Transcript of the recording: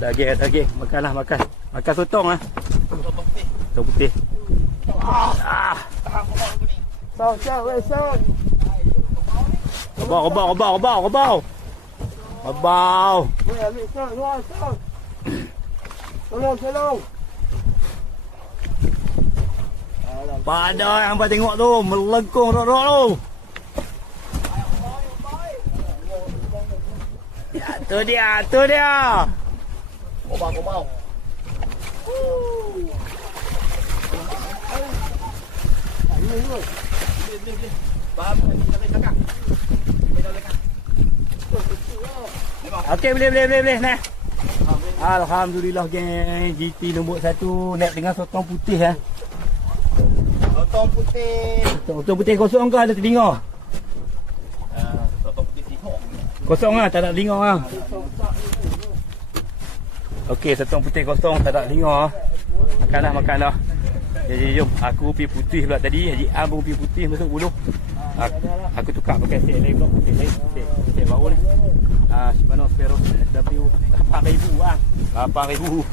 Ada lagi. Makanlah, makan. Makan sotong lah. Sotong putih. Sotong putih. Sound. Rebau. Tolong. Padahal hangpa tengok tu, melengkung rok-rok tu. Ya, tu dia. Kobau. Faham? Belakang. Okey, boleh. Nah. Alhamdulillah geng, GT nombor 1 naik dengan sotong putih ah. Sotong putih kosong ke ada telinga? Sotong putih tihok. Kosong lah, tak ada telinga lah. Okey, sotong putih kosong, tak ada telinga. Makan dah. Jadi jom, aku pergi putih pula tadi. Haji Am pun pergi putih masuk buluh. Aku tukar pakai set lain pula. Set baru ni. Shimano Sparrow SW 8,000 lah. 8,000.